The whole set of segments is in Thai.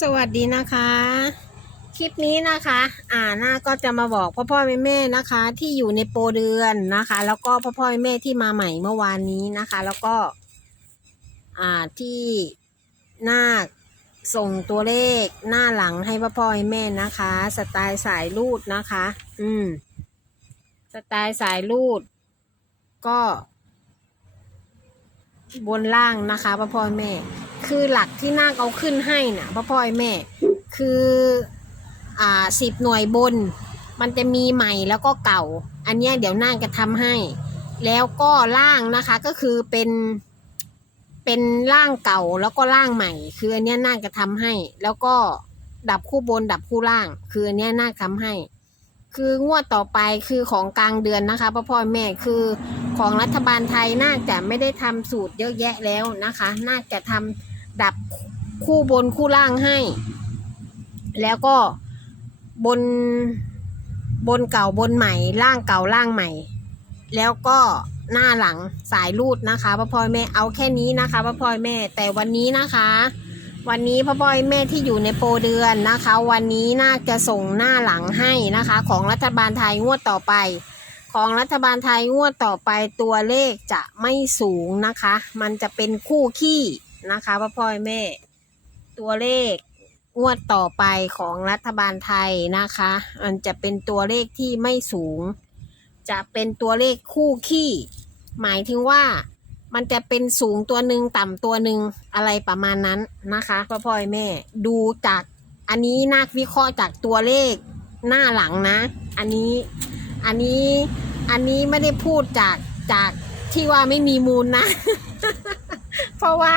สวัสดีนะคะ คลิปนี้นะคะ อ่าหน้าก็จะมาบอกพ่อพ่อแม่แม่นะคะ ที่อยู่ในโปรเดือนนะคะ แล้วก็พ่อพ่อแม่แม่ที่มาใหม่เมื่อวานนี้นะคะ แล้วก็ อ่าที่หน้าส่งตัวเลขหน้าหลังให้พ่อพ่อแม่นะคะ สไตล์สายรูดนะคะ อืม สไตล์สายรูด ก็ บนล่างนะคะพ่อพ่อแม่ คือหลักที่นาคเอาขึ้นให้น่ะพ่อพ่อแม่ คืออ่าสิบหน่วยบน มันจะมีใหม่แล้วก็เก่า อันนี้เดี๋ยวนาคจะทำให้ แล้วก็ล่างนะคะก็คือเป็นเป็นร่างเก่าแล้วก็ร่างใหม่ คืออันนี้ยนาคจะทำให้ แล้วก็ดับคู่บนดับคู่ล่าง คืออันนี้ยนาคทำให้ คืองวดต่อไปคือของกลางเดือนนะคะพ่อพ่อแม่คือของรัฐบาลไทยน่าจะไม่ได้ทำสูตรเยอะแยะแล้วนะคะ น่าจะทำดับคู่บนคู่ล่างให้ แล้วก็บนบนเก่าบนใหม่ล่างเก่าล่างใหม่ แล้วก็หน้าหลังสายรูดนะคะพ่อพ่อแม่เอาแค่นี้นะคะพ่อพ่อแม่แต่วันนี้นะคะ วันนี้พ่อพ่อแม่ที่อยู่ในโปรเดือนนะคะ วันนี้น่าจะส่งหน้าหลังให้นะคะ ของรัฐบาลไทยงวดต่อไป ของรัฐบาลไทยงวดต่อไปตัวเลขจะไม่สูงนะคะ มันจะเป็นคู่ขี้นะคะพ่อพ่อยแม่ ตัวเลขงวดต่อไปของรัฐบาลไทยนะคะ มันจะเป็นตัวเลขที่ไม่สูง จะเป็นตัวเลขคู่ขี้ หมายถึงว่า มันจะเป็นสูงตัวหนึ่งต่ำตัวหนึ่งอะไรประมาณนั้นนะคะพ่อพ่อแม่ดูจากอันนี้นักวิเคราะห์จากตัวเลขหน้าหลังนะ อันนี้อันนี้อันนี้ไม่ได้พูดจากจากที่ว่าไม่มีมูลนะ เพราะว่า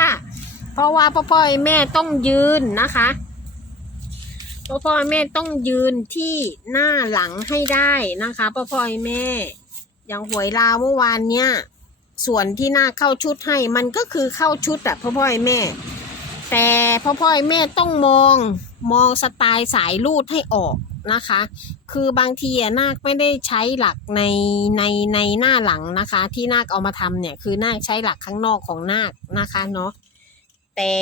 เพราะว่าพ่อพ่อแม่ต้องยืนนะคะพ่อพ่อแม่ต้องยืนที่หน้าหลังให้ได้นะคะพ่อพ่อแม่ อย่างหวยลาวเมื่อวานเนี้ย ส่วนที่หน้าเข้าชุดให้มันก็คือเข้าชุดอะพ่อพ่อแม่ แต่พ่อพ่อแม่ต้องมองมองสไตล์สายรูดให้ออกนะคะ คือบางทีอะนาคไม่ได้ใช้หลักในในในหน้าหลังนะคะ ที่นาคเอามาทำเนี่ยคือนาคใช้หลักข้างนอกของนาคนะคะเนาะแต่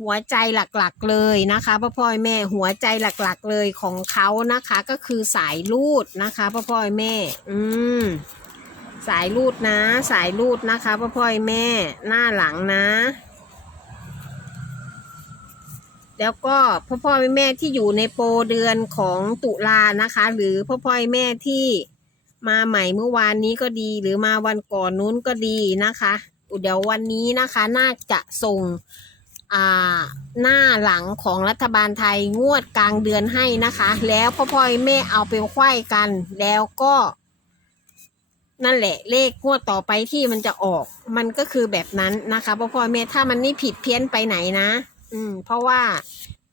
หัวใจหลักๆเลยนะคะพ่อพ่อแม่หัวใจหลักๆเลยของเขานะคะ ก็คือสายรูดนะคะพ่อพ่อแม่ อืม สายรูดนะ สายรูดนะคะพ่อพ่อยแม่หน้าหลังนะ แล้วก็พ่อพ่อแม่ที่อยู่ในโปรเดือนของตุลานะคะ หรือพ่อพ่อแม่ที่มาใหม่เมื่อวานนี้ก็ดี หรือมาวันก่อนนู้นก็ดีนะคะเดี๋ยววันนี้นะคะน่าจะส่งอ่าหน้าหลังของรัฐบาลไทยงวดกลางเดือนให้นะคะ แล้วพ่อพ่อยแม่เอาไปไขว้กันแล้วก็ นั่นแหละเลขงวดต่อไปที่มันจะออก มันก็คือแบบนั้นนะคะพ่อพ่อแม่ถ้ามันไม่ผิดเพี้ยนไปไหนนะ อืม เพราะว่า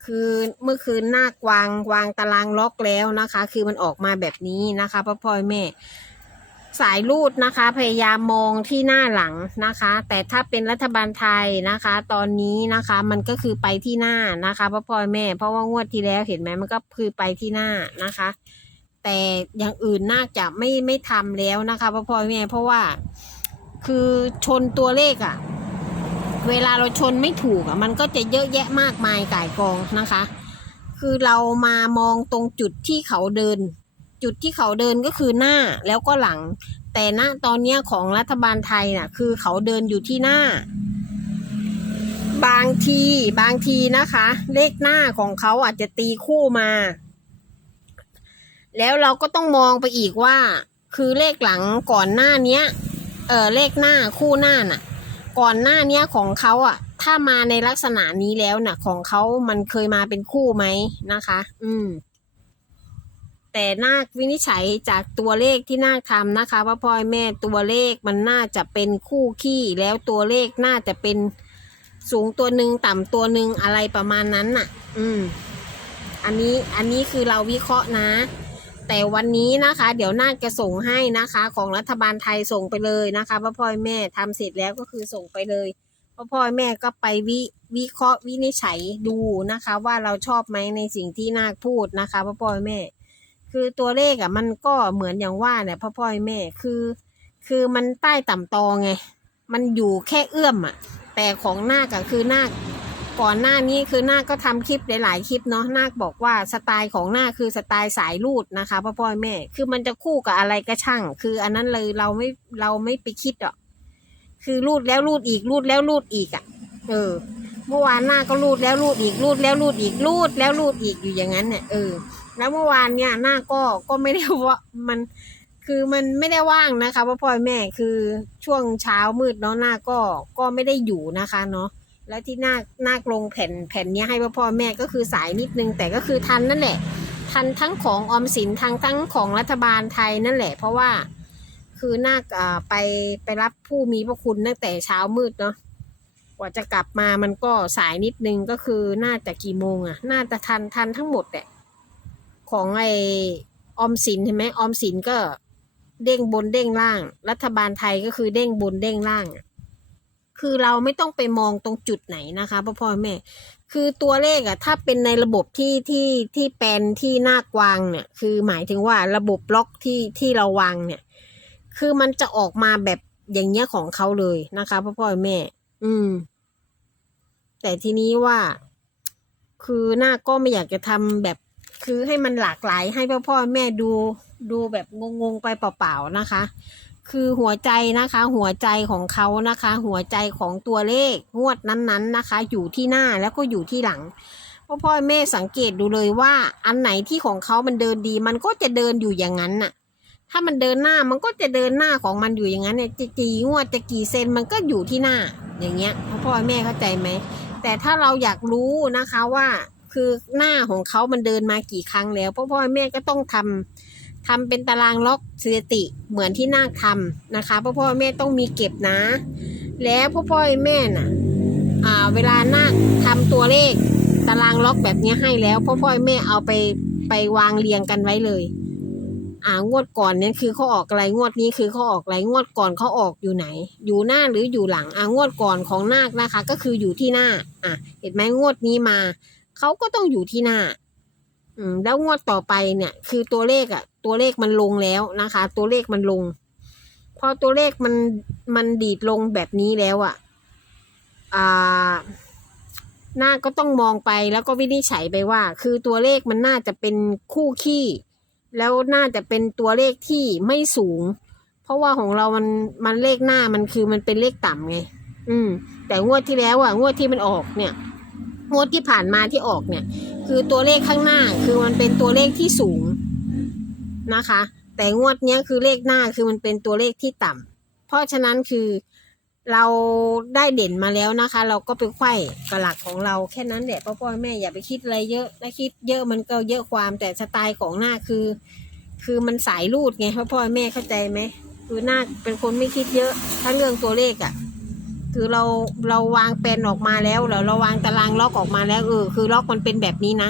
คือเมื่อคืนหน้ากวางวางตารางล็อกแล้วนะคะ คือมันออกมาแบบนี้นะคะพ่อพ่อแม่ สายรูดนะคะ พยายามมองที่หน้าหลังนะคะ แต่ถ้าเป็นรัฐบาลไทยนะคะ ตอนนี้นะคะ มันก็คือไปที่หน้านะคะพ่อพ่อแม่ เพราะว่างวดที่แล้วเห็นไหมมันก็คือไปที่หน้านะคะ แต่อย่างอื่นน่าจะไม่ไม่ทำแล้วนะคะพ่อพ่อแม่เพราะว่าคือชนตัวเลขอะ่ะ เวลาเราชนไม่ถูกอะ่ะ มันก็จะเยอะแยะมากมายก่ายกองนะคะ คือเรามามองตรงจุดที่เขาเดิน จุดที่เขาเดินก็คือหน้าแล้วก็หลัง แต่ณตอนนี้ของรัฐบาลไทยน่ะ คือเขาเดินอยู่ที่หน้า บางทีบางทีนะคะ เลขหน้าของเขาอาจจะตีคู่มา แล้วเราก็ต้องมองไปอีกว่า คือเลขหลังก่อนหน้าเนี้ย เออเลขหน้าคู่หน้าน่ะ ก่อนหน้าเนี้ยของเขาอะ ถ้ามาในลักษณะนี้แล้วน่ะ ของเขามันเคยมาเป็นคู่ไหมนะคะ อืม แต่นาควินิจฉัยจากตัวเลขที่นาคทำนะคะว่าพ่อแม่ตัวเลขมันน่าจะเป็นคู่ขี้แล้วตัวเลขน่าจะเป็นสูงตัวหนึ่งต่ำตัวหนึ่งอะไรประมาณนั้นน่ะ อืม อันนี้ อันนี้คือเราวิเคราะห์นะ แต่วันนี้นะคะ เดี๋ยวนาคจะส่งให้นะคะ ของรัฐบาลไทยส่งไปเลยนะคะพ่อพ่อยแม่ทำเสร็จแล้วก็คือส่งไปเลยพ่อพ่อยแม่ก็ไปวิวิเคราะห์วินิจฉัยดูนะคะ ว่าเราชอบไหมในสิ่งที่นาคพูดนะคะพ่อพ่อยแม่ คือตัวเลขอะมันก็เหมือนอย่างว่าเนี่ยพ่อพ่อยแม่คือ คือมันใต้ต่ำตอไง มันอยู่แค่เอื้อมอะ แต่ของนาคอะคือนาค ก่อนหน้านี้คือนาคก็ทำคลิปหลาย ๆ คลิปเนาะนาคบอกว่าสไตล์ของนาคคือสไตล์สายรูดนะคะพ่อพ่อแม่ คือมันจะคู่กับอะไรก็ช่าง คืออันนั้นเลยเราไม่เราไม่ไปคิดหรอกคือรูดแล้วรูดอีกรูดแล้วรูดอีกอะ่ะ เออ เมื่อวานหน้าก็รูดแล้วรูดอีกรูดแล้วรูดอีกรูดแล้วรูดอีกอยู่อย่างนั้นเนี่ยเออแล้วเมื่อวานเนี่ยหน้าก็ก็ไม่ได้ว่ามันคือมันไม่ได้ว่างนะคะพ่อพ่อแม่คือช่วงเช้ามืดเนาะหน้าก็ก็ไม่ได้อยู่นะคะเนาะ แล้วที่นาคนาคลงแผ่นแผ่นนี้ให้พ่อพ่อแม่ก็คือสายนิดนึง แต่ก็คือทันนั่นแหละ ทันทั้งของออมสินทั้งทั้งของรัฐบาลไทยนั่นแหละ เพราะว่าคือนาคไปไปรับผู้มีพระคุณตั้งแต่เช้ามืดเนาะกว่าจะกลับมามันก็สายนิดนึงก็คือน่าจะกี่โมงอะน่าจะทันทันทั้งหมดแหละของไอออมสินใช่ไหมออมสินก็เด้งบนเด้งล่าง รัฐบาลไทยก็คือเด้งบนเด้งล่างอะ คือเราไม่ต้องไปมองตรงจุดไหนนะคะพ่อพ่อแม่ คือตัวเลขอะถ้าเป็นในระบบที่ที่ที่แปลนที่หน้ากวางเนี่ยคือหมายถึงว่าระบบล็อกที่ที่เราวางเนี่ย คือมันจะออกมาแบบอย่างเงี้ยของเขาเลยนะคะพ่อพ่อแม่ อืม แต่ทีนี้ว่า คือหน้าก็ไม่อยากจะทำแบบ คือให้มันหลากหลายให้พ่อพ่อแม่ดูดูแบบงงๆไปเปล่าๆนะคะ คือหัวใจนะคะ หัวใจของเขานะคะ หัวใจของตัวเลขงวดนั้นๆนะคะ อยู่ที่หน้าแล้วก็อยู่ที่หลังพ่อพ่อแม่สังเกตดูเลยว่า อันไหนที่ของเขามันเดินดี มันก็จะเดินอยู่อย่างนั้นน่ะ ถ้ามันเดินหน้ามันก็จะเดินหน้าของมันอยู่อย่างนั้นเนี่ยจะกี่งวดจะกี่เซนมันก็อยู่ที่หน้า อย่างเงี้ยพ่อพ่อแม่เข้าใจไหมแต่ถ้าเราอยากรู้นะคะว่าคือหน้าของเขามันเดินมากี่ครั้งแล้วพ่อพ่อแม่ก็ต้องทำ ทำเป็นตารางล็อกสถิติเหมือนที่นาคทำนะคะพ่อพ่อแม่ต้องมีเก็บนะ แล้วพ่อพ่อแม่น่ะอ่าเวลานาคทำตัวเลขตารางล็อกแบบนี้ให้แล้วพ่อพ่อแม่เอาไปไปวางเรียงกันไว้เลย อ่างวดก่อนเนี่ยคือเขาออกอะไรงวดนี้คือเขาออกอะไรงวดก่อนเขาออกอยู่ไหน อยู่หน้าหรืออยู่หลังอ่างวดก่อนของนาคนะคะ ก็คืออยู่ที่หน้า อะ เห็นไหมงวดนี้มาเขาก็ต้องอยู่ที่หน้า อืมแล้วงวดต่อไปเนี่ย คือตัวเลขอะ ตัวเลขมันลงแล้วนะคะ ตัวเลขมันลง พอตัวเลขมันมันดีดลงแบบนี้แล้วอะอ่าหน้าก็ต้องมองไปแล้วก็วินิจฉัยไปว่า คือตัวเลขมันน่าจะเป็นคู่ขี้ แล้วน่าจะเป็นตัวเลขที่ไม่สูง เพราะว่าของเรามันมันเลขหน้ามันคือมันเป็นเลขต่ำไง อืม แต่งวดที่แล้วอะงวดที่มันออกเนี่ยงวดที่ผ่านมาที่ออกเนี่ย คือตัวเลขข้างหน้าคือมันเป็นตัวเลขที่สูง นะคะ แต่งวดนี้คือเลขหน้าคือมันเป็นตัวเลขที่ต่ำเพราะฉะนั้นคือเราได้เด่นมาแล้วนะคะ เราก็ไปไขว้กับหลักของเราแค่นั้นแหละพ่อพ่อแม่อย่าไปคิดอะไรเยอะถ้าคิดเยอะมันก็เยอะความแต่สไตล์ของหน้าคือ คือมันสายรูดไงพ่อพ่อแม่เข้าใจไหมคือหน้าเป็นคนไม่คิดเยอะ ถ้าเรื่องตัวเลขอะ่ะ คือเราเราวางแปลนออกมาแล้วเราเราวางตารางล็อกออกมาแล้วเออคือล็อกมันเป็นแบบนี้นะ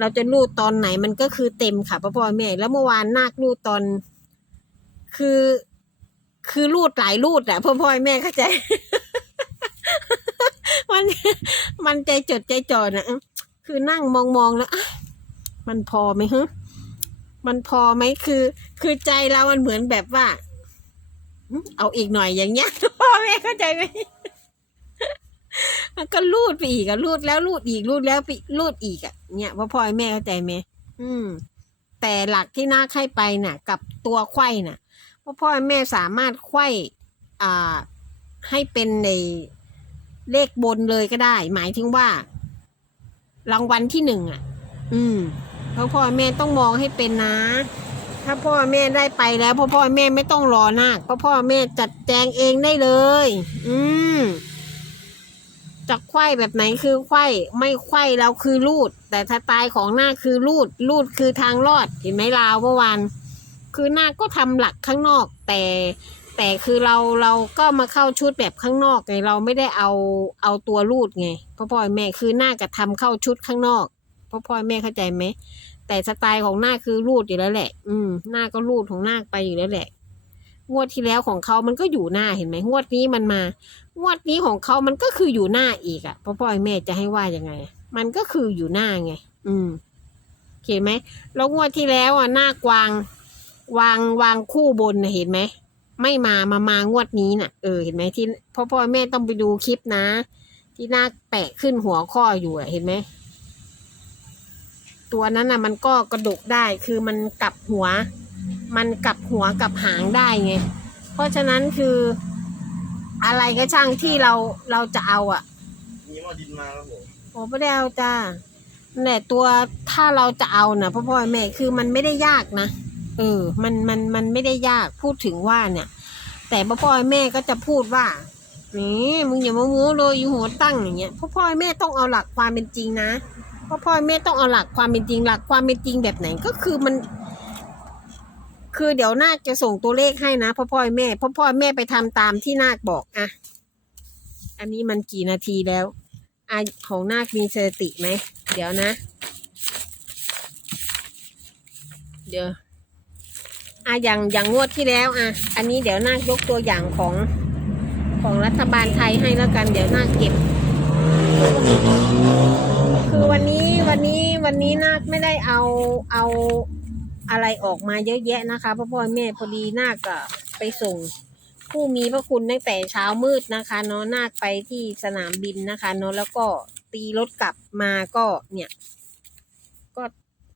เราจะรูดตอนไหนมันก็คือเต็มค่ะพ่อพ่อแม่ แล้วเมื่อวานนาครูดตอน คือ คือรูดหลายรูดอะพ่อพ่อแม่เข้าใจ มันมันใจจดใจจ่อนะคือนั่งมองมองแล้วมันพอไหมฮะมันพอไหมคือ คือใจเรามันเหมือนแบบว่า เอาอีกหน่อยอย่างเงี้ยพ่อแม่เข้าใจไหม มันก็รูดไปอีกอะรูดแล้วรูดอีกรูดแล้วไปรูดอีกอะเนี่ยพ่อพ่อแม่เข้าใจไหมอืม แต่หลักที่น่าไข่ไปน่ะ กับตัวไข่น่ะพ่อพ่อแม่สามารถไข่อ่าให้เป็นในเลขบนเลยก็ได้ หมายถึงว่า รางวัลที่หนึ่งอะ อืมพ่อพ่อแม่ต้องมองให้เป็นนะ ถ้าพ่อแม่ได้ไปแล้วพ่อพ่อแม่ไม่ต้องรอนาคพ่อพ่อแม่จัดแจงเองได้เลย อืม จะไขว้แบบไหนคือไขว้ไม่ไขว้เราคือรูด แต่ถ้าตายของหน้าคือรูด รูดคือทางรอดเห็นไหมลาวเมื่อวานคือหน้าก็ทำหลักข้างนอก แต่แต่คือเราเราก็มาเข้าชุดแบบข้างนอกไงเราไม่ได้เอาเอาตัวรูดไงพ่อพ่อแม่คือหน้ากับทำเข้าชุดข้างนอกพ่อพ่อแม่เข้าใจไหมแต่สไตล์ของหน้าคือรูดอยู่แล้วแหละ อืม หน้าก็รูดของหน้าไปอยู่แล้วแหละงวดที่แล้วของเขามันก็อยู่หน้าเห็นไหมงวดนี้มันมา งวดนี้ของเขามันก็คืออยู่หน้าอีกอะ่ะพ่อพ่อแม่จะให้ว่ายังไง มันก็คืออยู่หน้าไง อืมเห็นไหมแล้วงวดที่แล้วอะหน้ากวาง วางวางคู่บนนะเห็นไหมไม่มามามางวดนี้น่ะ เออเห็นไหมที่พ่อพ่อแม่ต้องไปดูคลิปนะ ที่หน้าแปะขึ้นหัวข้ออยู่อะ เห็นไหมตัวนั้นน่ะ มันก็กระดกได้คือมันกลับหัว มันกลับหัวกลับหางได้ไง เพราะฉะนั้นคือ อะไรก็ช่างที่เราเราจะเอาอะมีหม้อดินมาครับผมโอ้ไม่ได้เอาจ้านั่นแหละตัวถ้าเราจะเอานะพ่อพ่อแม่คือมันไม่ได้ยากนะเออ มันมันมันไม่ได้ยากพูดถึงว่าเนี่ย แต่พ่อพ่อแม่ก็จะพูดว่านี่มึงอย่ามาโม้เลยอยู่หัวตั้งอย่างเงี้ยพ่อพ่อแม่ต้องเอาหลักความเป็นจริงนะพ่อพ่อแม่ต้องเอาหลักความเป็นจริงหลักความเป็นจริงแบบไหนก็คือมัน คือเดี๋ยวนาคจะส่งตัวเลขให้นะพ่อพ่อแม่พ่อพ่อแม่ไปทำตามที่นาคบอกอะอันนี้มันกี่นาทีแล้วอาของนาคมีสติไหมเดี๋ยวนะ เดี๋ยวอะอย่างอย่างงวดที่แล้วอะ อันนี้เดี๋ยวนาคยกตัวอย่างของของรัฐบาลไทยให้แล้วกัน เดี๋ยวนาคเก็บ คือวันนี้วันนี้วันนี้นาคไม่ได้เอาเอา อะไรออกมาเยอะแยะนะคะพ่อพ่อแม่พอดีนาคก็ไปส่ง ผู้มีพระคุณตั้งแต่เช้ามืดนะคะเนาะนาคไปที่สนามบินนะคะเนาะแล้วก็ตีรถกลับมาก็เนี่ย ก็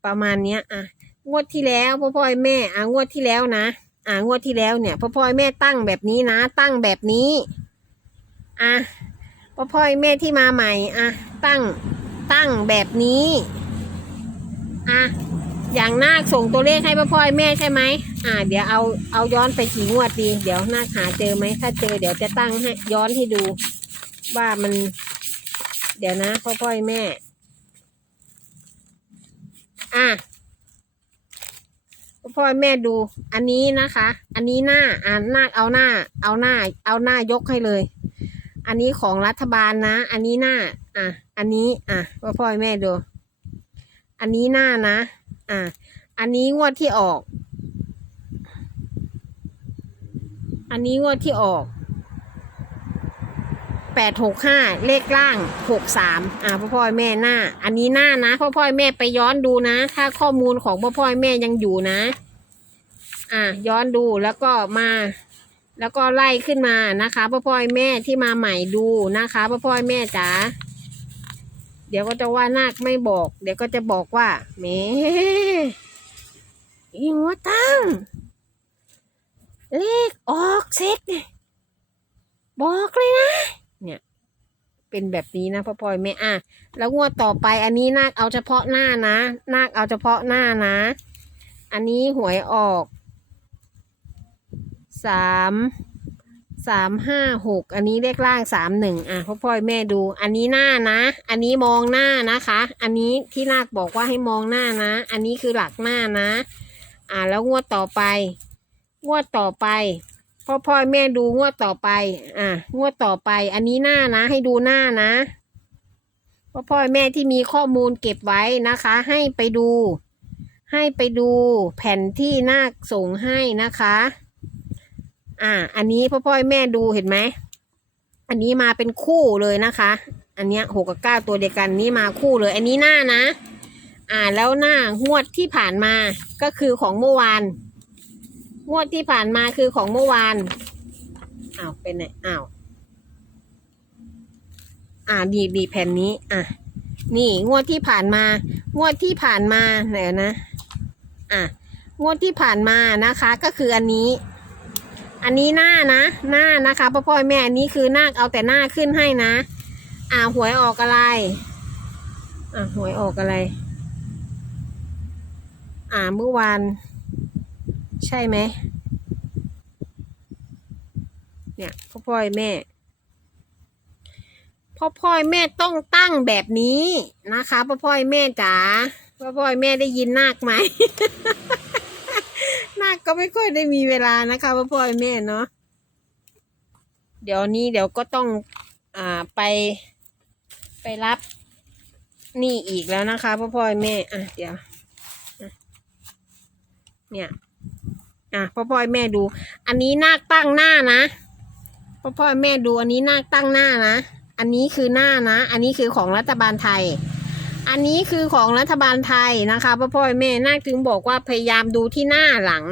ประมาณเนี้ย อะ งวดที่แล้วพ่อพ่อแม่อะงวดที่แล้วนะอะงวดที่แล้วเนี่ยพ่อพ่อแม่ตั้งแบบนี้นะ ตั้งแบบนี้อะพ่อพ่อแม่ที่มาใหม่อะตั้งตั้งแบบนี้อะ อย่างนาคส่งตัวเลขให้พ่อพ่อแม่ใช่ไหมอ่า เดี๋ยวเอาเอาย้อนไปกี่งวดดี เดี๋ยวนาคหาเจอไหมถ้าเจอเดี๋ยวจะตั้งให้ย้อนให้ดู ว่ามัน เดี๋ยวนะพ่อพ่อแม่ อะพ่อพ่อแม่ดูอันนี้นะคะ อันนี้หน้าอ่านาคเอาหน้า เอาหน้า เอาหน้ายกให้เลย อันนี้ของรัฐบาลนะ อันนี้หน้า อะ อันนี้ อะพ่อพ่อแม่ดู อันนี้หน้านะ อะ อันนี้งวดที่ออก อันนี้งวดที่ออกแปดหกห้าเลขล่างหกสามอ่าพ่อพ่อแม่หน้า อันนี้หน้านะพ่อพ่อแม่ไปย้อนดูนะ ถ้าข้อมูลของพ่อพ่อแม่ยังอยู่นะ อ่าย้อนดูแล้วก็มา แล้วก็ไล่ขึ้นมานะคะพ่อพ่อแม่ที่มาใหม่ดูนะคะพ่อพ่อแม่จ๋า เดี๋ยวก็จะว่านาคไม่บอก เดี๋ยวก็จะบอกว่าแหมอีหัวตั้ง เลขออกเสร็จบอกเลยนะ เนี่ย เป็นแบบนี้นะพ่อพลอยแม่อะ แล้วงวดต่อไปอันนี้นาคเอาเฉพาะหน้านะ นาคเอาเฉพาะหน้านะ อันนี้หวยออกสาม สามห้าหกอันนี้เลขล่างสามหนึ่งอะพ่อพ่อยแม่ดู อันนี้หน้านะ อันนี้มองหน้านะคะ อันนี้ที่นาคบอกว่าให้มองหน้านะ อันนี้คือหลักหน้านะ อ่าแล้วงวดต่อไป งวดต่อไปพ่อพ่อยแม่ดูงวดต่อไป อ่างวดต่อไป อันนี้หน้านะ ให้ดูหน้านะพ่อพ่อยแม่ที่มีข้อมูลเก็บไว้นะคะ ให้ไปดู ให้ไปดูแผ่นที่นาคส่งให้นะคะ อ่า อันนี้พ่อพ่อยแม่ดูเห็นไหม อันนี้มาเป็นคู่เลยนะคะ อันเนี้ยหกกับเก้าตัวเดียวกันนี่มาคู่เลย อันนี้หน้านะ อ่าแล้วหน้างวดที่ผ่านมาก็คือของเมื่อวาน งวดที่ผ่านมาคือของเมื่อวาน อ้าวเป็นไงอ้าว อ่าดีดีแผ่นนี้ อะ นี่งวดที่ผ่านมา งวดที่ผ่านมาไหนนะ อะงวดที่ผ่านมานะคะ ก็คืออันนี้ อันนี้หน้านะ หน้านะคะพ่อพ่อแม่อันนี้คือหน้าเอาแต่หน้าขึ้นให้นะ อ่าหวยออกอะไร อ่าหวยออกอะไร อ่าเมื่อวาน ใช่ไหมเนี่ยพ่อพ่อยแม่พ่อพ่อยแม่ต้องตั้งแบบนี้นะคะพ่อพ่อยแม่จ๋าพ่อพ่อยแม่ได้ยินนาคไหมาคก็ไม่ค่อยได้มีเวลานะคะพ่อพ่อยแม่เนาะเดี๋ยวนี้เดี๋ยวก็ต้องอ่าไป ไปรับ นี่อีกแล้วนะคะพ่อพ่อยแม่อะเดี๋ยวเนี่ยอะพ่อพ่อยแม่ดู อันนี้นาคตั้งหน้านะพ่อพ่อยแม่ดูอันนี้นาคตั้งหน้านะ อันนี้คือหน้านะ อันนี้คือของรัฐบาลไทย อันนี้คือของรัฐบาลไทยนะคะพ่อพ่อยแม่นาคถึงบอกว่าพยายามดูที่หน้าหลัง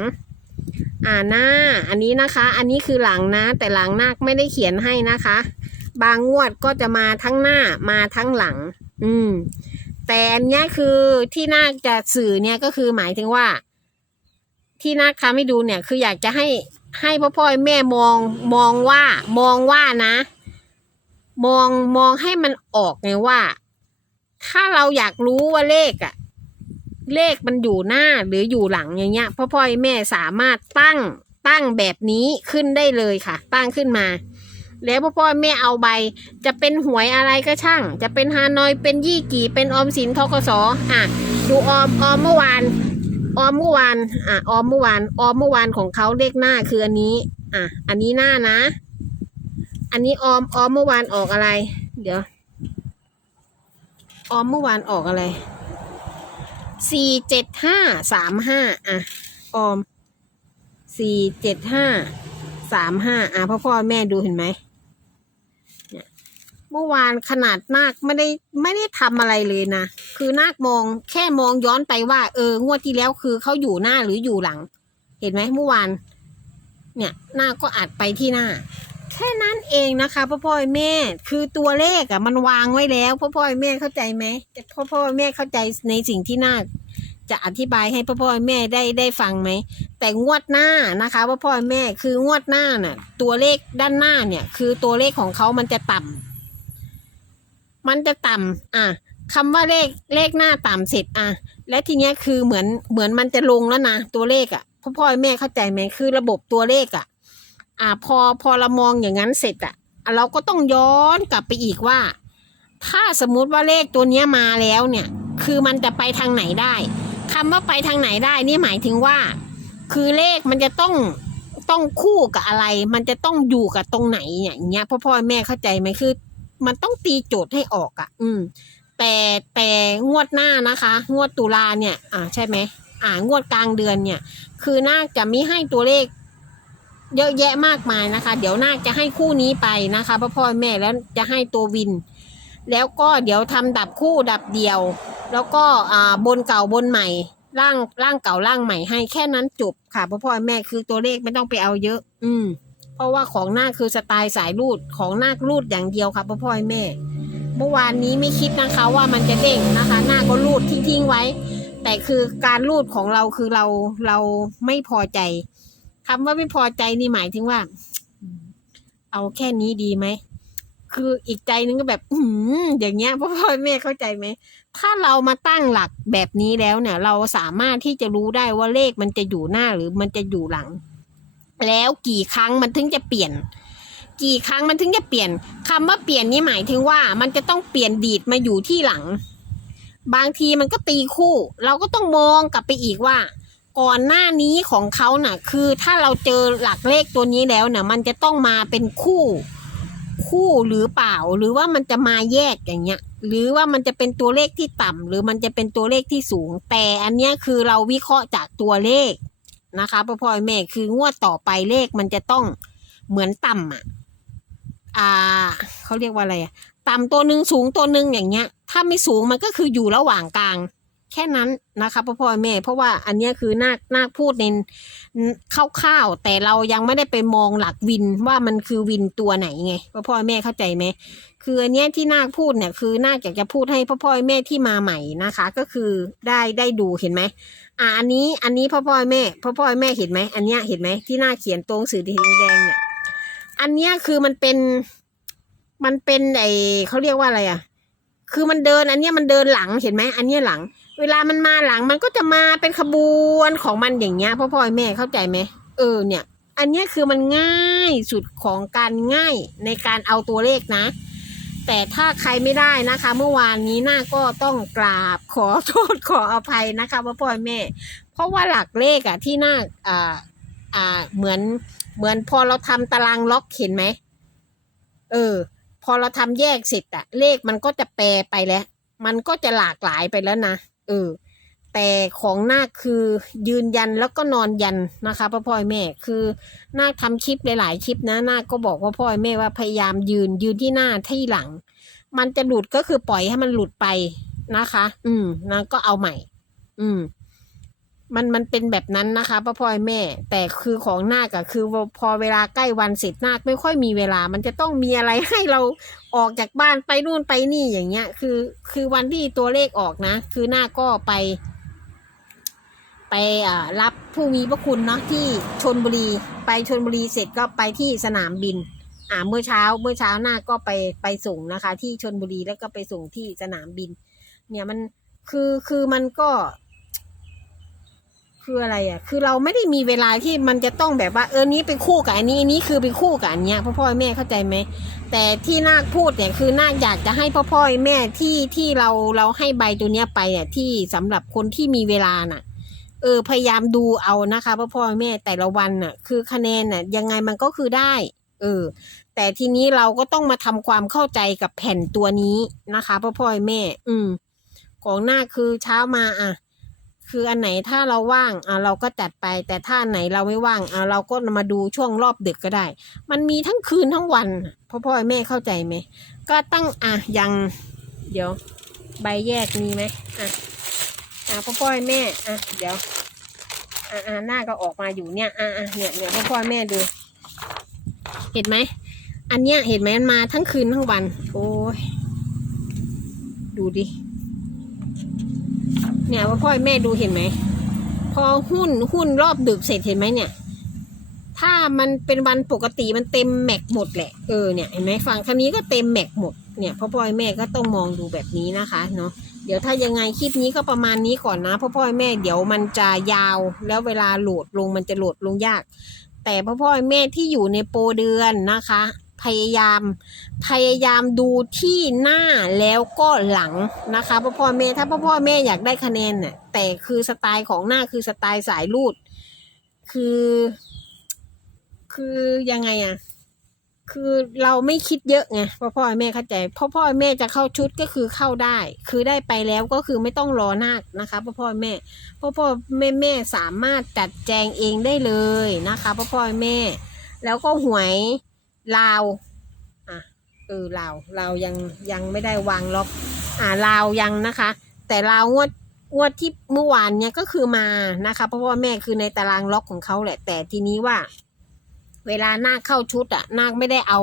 อ่าหน้า อันนี้นะคะ อันนี้คือหลังนะ แต่หลังนาคไม่ได้เขียนให้นะคะ บางงวดก็จะมาทั้งหน้ามาทั้งหลัง อืม แต่อันเนี้ยคือที่นาคจะสื่อเนี่ยก็คือหมายถึงว่า ที่นาคทำให้ดูเนี่ย คืออยากจะให้ให้พ่อพ่อแม่มองมองว่ามองว่านะ มองมองให้มันออกไงว่า ถ้าเราอยากรู้ว่าเลขอะเลขมันอยู่หน้าหรืออยู่หลังอย่างเงี้ยพ่อพ่อแม่สามารถตั้งตั้งแบบนี้ขึ้นได้เลยค่ะ ตั้งขึ้นมา แล้วพ่อพ่อแม่เอาใบ จะเป็นหวยอะไรก็ช่าง จะเป็นฮานอยเป็นยี่กี่เป็นออมสินทกสอะดูออมออมเมื่อวานออมเมื่อวานอะออมเมื่อวานออมเมื่อวานของเขาเลขหน้าคืออันนี้ อะ อันนี้หน้านะ อันนี้ออมออมเมื่อวานออกอะไร เดี๋ยว ออมเมื่อวานออกอะไรสี่เจ็ดห้าสามห้าอะ ออมสี่เจ็ดห้าสามห้าอะพ่อพ่อแม่ดูเห็นไหมเนี่ยเมื่อวานขนาดนาคไม่ได้ไม่ได้ทำอะไรเลยนะ คือนาคมองแค่มองย้อนไปว่า เอองวดที่แล้วคือเขาอยู่หน้าหรืออยู่หลัง เห็นไหมเมื่อวาน เนี่ยนาคก็อัดไปที่หน้า ค่นั้นเองนะคะพ่อพ่อแม่คือตัวเลขอะ มันวางไว้แล้วพ่อพ่อแม่เข้าใจไหมแต่พ่อพ่อแม่เข้าใจในสิ่งที่น่าจะอธิบายให้พ่อพ่อแม่ได้ได้ฟังไหม แต่งวดหน้านะคะพ่อพ่อแม่คืองวดหน้าน่ะ ตัวเลขด้านหน้าเนี่ย คือตัวเลขของเขามันจะต่ำมันจะต่ำอะคำว่าเลขเลขหน้าต่ำเสร็จอะ และทีเนี้ยคือเหมือนเหมือนมันจะลงแล้วนะตัวเลขอะพ่อพ่อแม่เข้าใจไหมคือระบบตัวเลขอะ อ่าพอพอเรามองอย่างนั้นเสร็จอะเราก็ต้องย้อนกลับไปอีกว่า ถ้าสมมุติว่าเลขตัวเนี้ยมาแล้วเนี่ย คือมันจะไปทางไหนได้คำว่าไปทางไหนได้นี่หมายถึงว่า คือเลขมันจะต้องต้องคู่กับอะไร มันจะต้องอยู่กับตรงไหนอย่างเงี้ยพ่อพ่อแม่เข้าใจไหมคือ มันต้องตีโจทย์ให้ออกอะ่ะ อืม แต่แต่งวดหน้านะคะ งวดตุลาเนี่ย อ่าใช่ไหมอ่างวดกลางเดือนเนี่ย คือน่าจะมีให้ตัวเลข เยอะแยะมากมายนะคะ เดี๋ยวนาคจะให้คู่นี้ไปนะคะพ่อพ่อแม่แล้วจะให้ตัววิน แล้วก็เดี๋ยวทำดับคู่ดับเดียว แล้วก็อ่าบนเก่าบนใหม่ร่างร่างเก่าร่างใหม่ให้แค่นั้นจบค่ะพ่อพ่อแม่คือตัวเลขไม่ต้องไปเอาเยอะ อืม เพราะว่าของนาคคือสไตล์สายรูดของนาครูดอย่างเดียวค่ะพ่อพ่อแม่ เมื่อวานนี้ไม่คิดนะคะ ว่ามันจะเด้งนะคะหน้าก็รูดทิ้งๆไว้ แต่คือการรูดของเราคือเราเราไม่พอใจ คำว่าไม่พอใจนี่หมายถึงว่า เอาแค่นี้ดีไหมคืออีกใจนึงก็แบบ อืมอย่างเงี้ยพ่อพ่อแม่เข้าใจไหม ถ้าเรามาตั้งหลักแบบนี้แล้วเนี่ย เราสามารถที่จะรู้ได้ว่าเลขมันจะอยู่หน้าหรือมันจะอยู่หลัง แล้วกี่ครั้งมันถึงจะเปลี่ยน กี่ครั้งมันถึงจะเปลี่ยนคำว่าเปลี่ยนนี่หมายถึงว่า มันจะต้องเปลี่ยนดีดมาอยู่ที่หลัง บางทีมันก็ตีคู่ เราก็ต้องมองกลับไปอีกว่า ก่อนหน้านี้ของเขาน่ะ คือถ้าเราเจอหลักเลขตัวนี้แล้วน่ะ มันจะต้องมาเป็นคู่คู่หรือเปล่า หรือว่ามันจะมาแยกอย่างเงี้ย หรือว่ามันจะเป็นตัวเลขที่ต่ำหรือมันจะเป็นตัวเลขที่สูง แต่อันเนี้ยคือเราวิเคราะห์จากตัวเลขนะคะพ่อพ่อแม่คืองวดต่อไปเลขมันจะต้องเหมือนต่ำอะอ่าเขาเรียกว่าอะไรอะต่ำตัวหนึ่งสูงตัวหนึ่งอย่างเงี้ย ถ้าไม่สูงมันก็คืออยู่ระหว่างกลาง แค่นั้นนะคะพ่อพ่อแม่ เพราะว่าอันนี้คือนาคนาคพูดในคร่าวๆแต่เรายังไม่ได้ไปมองหลักวินว่ามันคือวินตัวไหนไงพ่อพ่อแม่เข้าใจไหมคืออันนี้ที่นาคพูดเนี่ยคือนาคอยากจะพูดให้พ่อพ่อแม่ที่มาใหม่นะคะ ก็คือได้ได้ดูเห็นไหมอ่าอันนี้อันนี้พ่อพ่อแม่พ่อพ่อแม่เห็นไหมอันนี้เห็นไหมที่น้าเขียนตรงสื่อแดงเนี่ยอันนี้คือมันเป็นมันเป็นไอเขาเรียกว่าอะไรอะ คือมันเดินอันนี้มันเดินหลังเห็นไหมอันนี้หลัง เวลามันมาหลังมันก็จะมาเป็นขบวนของมันอย่างเงี้ยพ่อพ่อแม่เข้าใจไหมเออเนี่ย อันนี้คือมันง่ายสุดของการง่ายในการเอาตัวเลขนะ แต่ถ้าใครไม่ได้นะคะ เมื่อวานนี้หน้าก็ต้องกราบขอโทษขออภัยนะคะพ่อพ่อแม่ เพราะว่าหลักเลขอะที่หน้าอ่าอ่าเหมือนเหมือนพอเราทำตารางล็อกเห็นไหมเออ พอเราทำแยกเสร็จอะเลขมันก็จะแปรไปแล้ว มันก็จะหลากหลายไปแล้วนะ เออ แต่ของนาคคือยืนยันแล้วก็นอนยันนะคะพ่อพ่อแม่คือนาคทำคลิปหลายๆคลิปนะนาคก็บอกว่าพ่อแม่ว่าพยายามยืนยืนที่หน้าที่หลัง มันจะหลุดก็คือปล่อยให้มันหลุดไปนะคะ อืมนาก็เอาใหม่ อืม มันมันเป็นแบบนั้นนะคะพ่อพ่อยแม่ แต่คือของนาคอะคือพอเวลาใกล้วันเสร็จนาคไม่ค่อยมีเวลา มันจะต้องมีอะไรให้เราออกจากบ้านไปนู่นไปนี่อย่างเงี้ย คือ คือวันที่ตัวเลขออกนะ คือนาคก็ไป ไปอ่ารับผู้มีพระคุณเนาะที่ชนบุรี ไปชนบุรีเสร็จก็ไปที่สนามบิน อ่าเมื่อเช้าเมื่อเช้านาคก็ไปไปส่งนะคะ ที่ชนบุรีแล้วก็ไปส่งที่สนามบิน เนี่ยมันคือคือมันก็ คืออะไรอะ คือเราไม่ได้มีเวลาที่มันจะต้องแบบว่าเออนี้ไปคู่กับอันนี้อันนี้คือไปคู่กับอันเนี้ยพ่อพ่อแม่เข้าใจไหมแต่ที่นาคพูดเนี่ยคือนาคอยากจะให้พ่อพ่อแม่ที่ที่เราเราให้ใบตัวเนี้ยไปอะที่สำหรับคนที่มีเวลาน่ะ เออพยายามดูเอานะคะพ่อพ่อแม่แต่ละวันน่ะ คือคะแนนน่ะ ยังไงมันก็คือได้ เออ แต่ทีนี้เราก็ต้องมาทำความเข้าใจกับแผ่นตัวนี้นะคะพ่อพ่อแม่ อืม ของหน้าคือเช้ามาอะ คืออันไหนถ้าเราว่างอะเราก็จัดไป แต่ถ้าไหนเราไม่ว่างอะเราก็มาดูช่วงรอบดึกก็ได้ มันมีทั้งคืนทั้งวันพ่อพ่อแม่เข้าใจไหมก็ตั้งอะยังเดี๋ยว ใบแยกมีไหมอะอะพ่อพ่อแม่อะเดี๋ยวอะอะหน้าก็ออกมาอยู่เนี่ยอะอะเนี่ยเนี่ยพ่อพ่อแม่ดู เห็นไหมอันเนี้ยเห็นไหมมันมาทั้งคืนทั้งวัน โอ้ยดูดิ เนี่ยว่าพ่อแม่ดูเห็นไหม พอหุ้นหุ้นรอบดึกเสร็จเห็นไหมเนี่ย ถ้ามันเป็นวันปกติมันเต็มแม็กหมดแหละเออเนี่ยเห็นไหมฝั่งคันนี้ก็เต็มแม็กหมดเนี่ยพ่อพ่อแม่ก็ต้องมองดูแบบนี้นะคะเนาะเดี๋ยวถ้ายังไงคลิปนี้ก็ประมาณนี้ก่อนนะพ่อพ่อแม่เดี๋ยวมันจะยาว แล้วเวลาโหลดลงมันจะโหลดลงยาก แต่พ่อพ่อแม่ที่อยู่ในโปรเดือนนะคะ พยายาม พยายามดูที่หน้าแล้วก็หลังนะคะพ่อพ่อแม่ถ้าพ่อพ่อแม่อยากได้คะแนนน่ะแต่คือสไตล์ของหน้าคือสไตล์สายรูด คือ คือยังไงอะคือเราไม่คิดเยอะไงพ่อพ่อแม่เข้าใจพ่อพ่อแม่จะเข้าชุดก็คือเข้าได้ คือได้ไปแล้วก็คือไม่ต้องรอนาคนะคะพ่อพ่อแม่พ่อพ่อแม่แม่สามารถจัดแจงเองได้เลยนะคะพ่อพ่อแม่ แล้วก็หวย ลาว อะเออลาวลาวยังยังไม่ได้วางล็อก อ่าลาวยังนะคะ แต่ลาวงวดงวดที่เมื่อวานเนี้ยก็คือมานะคะ เพราะว่าแม่คือในตารางล็อกของเขาแหละ แต่ทีนี้ว่า เวลานาคเข้าชุดอะนาคไม่ได้เอา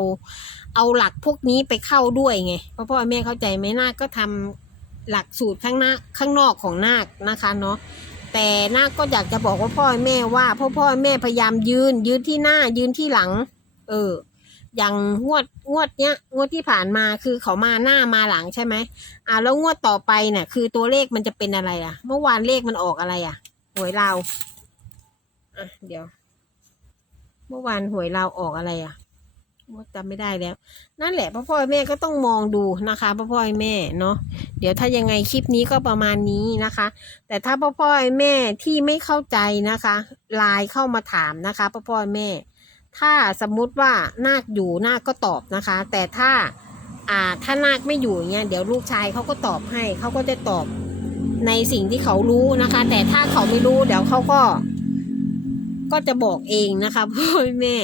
เอาหลักพวกนี้ไปเข้าด้วยไงเพราะพ่อแม่เข้าใจไหมนาคก็ทำหลักสูตรข้างหน้าข้างนอกของนาคนะคะเนาะแต่นาคก็อยากจะบอกว่าพ่อแม่ว่าพ่อพ่อแม่พยายามยืน ยืนที่หน้ายืนที่หลัง เออ อย่างงวดงวดเนี้ยงวดที่ผ่านมาคือเขามาหน้ามาหลังใช่ไหมอ่าแล้วงวดต่อไปเนี่ยคือตัวเลขมันจะเป็นอะไรอะ เมื่อวานเลขมันออกอะไรอะหวยเราวอะเดี๋ยว เมื่อวานหวยเราวออกอะไรอะจำไม่ได้แล้ว นั่นแหละพ่อพ่อแม่ก็ต้องมองดูนะคะพ่อพ่อแม่เนาะเดี๋ยวถ้ายังไงคลิปนี้ก็ประมาณนี้นะคะ แต่ถ้าพ่อพ่อแม่ที่ไม่เข้าใจนะคะไลน์เข้ามาถามนะคะพ่อพ่อแม่ ถ้าสมมุติว่านาคอยู่นาคก็ตอบนะคะ แต่ถ้าอ่าถ้านาคไม่อยู่เงี้ยเดี๋ยวลูกชายเขาก็ตอบให้เขาก็จะตอบในสิ่งที่เขารู้นะคะ แต่ถ้าเขาไม่รู้เดี๋ยวเขาก็ ก็จะบอกเองนะคะพ่อแม่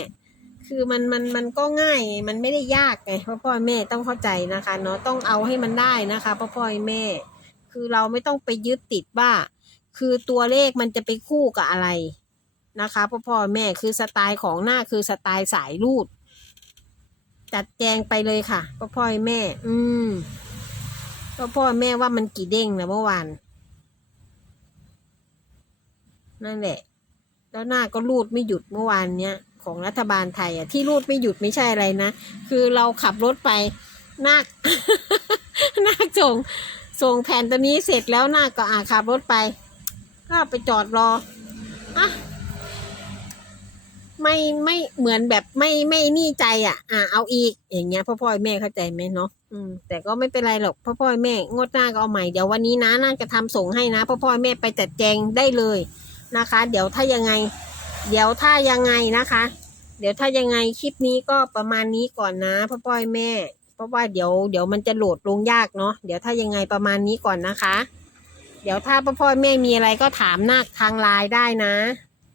คือมันมันมันก็ง่ายมันไม่ได้ยากไงพ่อพ่อแม่ต้องเข้าใจนะคะเนาะต้องเอาให้มันได้นะคะพ่อพ่อแม่ คือเราไม่ต้องไปยึดติดว่า คือตัวเลขมันจะไปคู่กับอะไร นะคะพ่อพ่อแม่คือสไตล์ของหน้าคือสไตล์สายรูด จัดแจงไปเลยค่ะพ่อพ่อแม่ อืมพ่อพ่อแม่ว่ามันกี่เด้งนะเมื่อวานนั่นแหละ แล้วหน้าก็รูดไม่หยุดเมื่อวานเนี้ยของรัฐบาลไทยอะที่รูดไม่หยุดไม่ใช่อะไรนะ คือเราขับรถไปนาคนาคส่งส่งแผ่นตัวนี้เสร็จแล้วนาคก็อ่าขับรถไป ก็ไปจอดรออะ ไม่ไม่เหมือนแบบไม่ไม่นี่ใจอะ อ่าเอาอีก อย่างเงี้ยพ่อพ่อแม่เข้าใจไหมเนาะอืมแต่ก็ไม่เป็นไรหรอกพ่อพ่อแม่งวดหน้าก็เอาใหม่เดี๋ยววันนี้นะน่าจะทำส่งให้นะพ่อพ่อแม่ไปจัดแจงได้เลยนะคะ เดี๋ยวถ้ายังไง เดี๋ยวถ้ายังไงนะคะ เดี๋ยวถ้ายังไงคลิปนี้ก็ประมาณนี้ก่อนนะพ่อพ่อแม่ เพราะว่าเดี๋ยวเดี๋ยวมันจะโหลดลงยากเนาะเดี๋ยวถ้ายังไงประมาณนี้ก่อนนะคะ เดี๋ยวถ้าพ่อพ่อแม่มีอะไรก็ถามนาคทางไลน์ได้นะ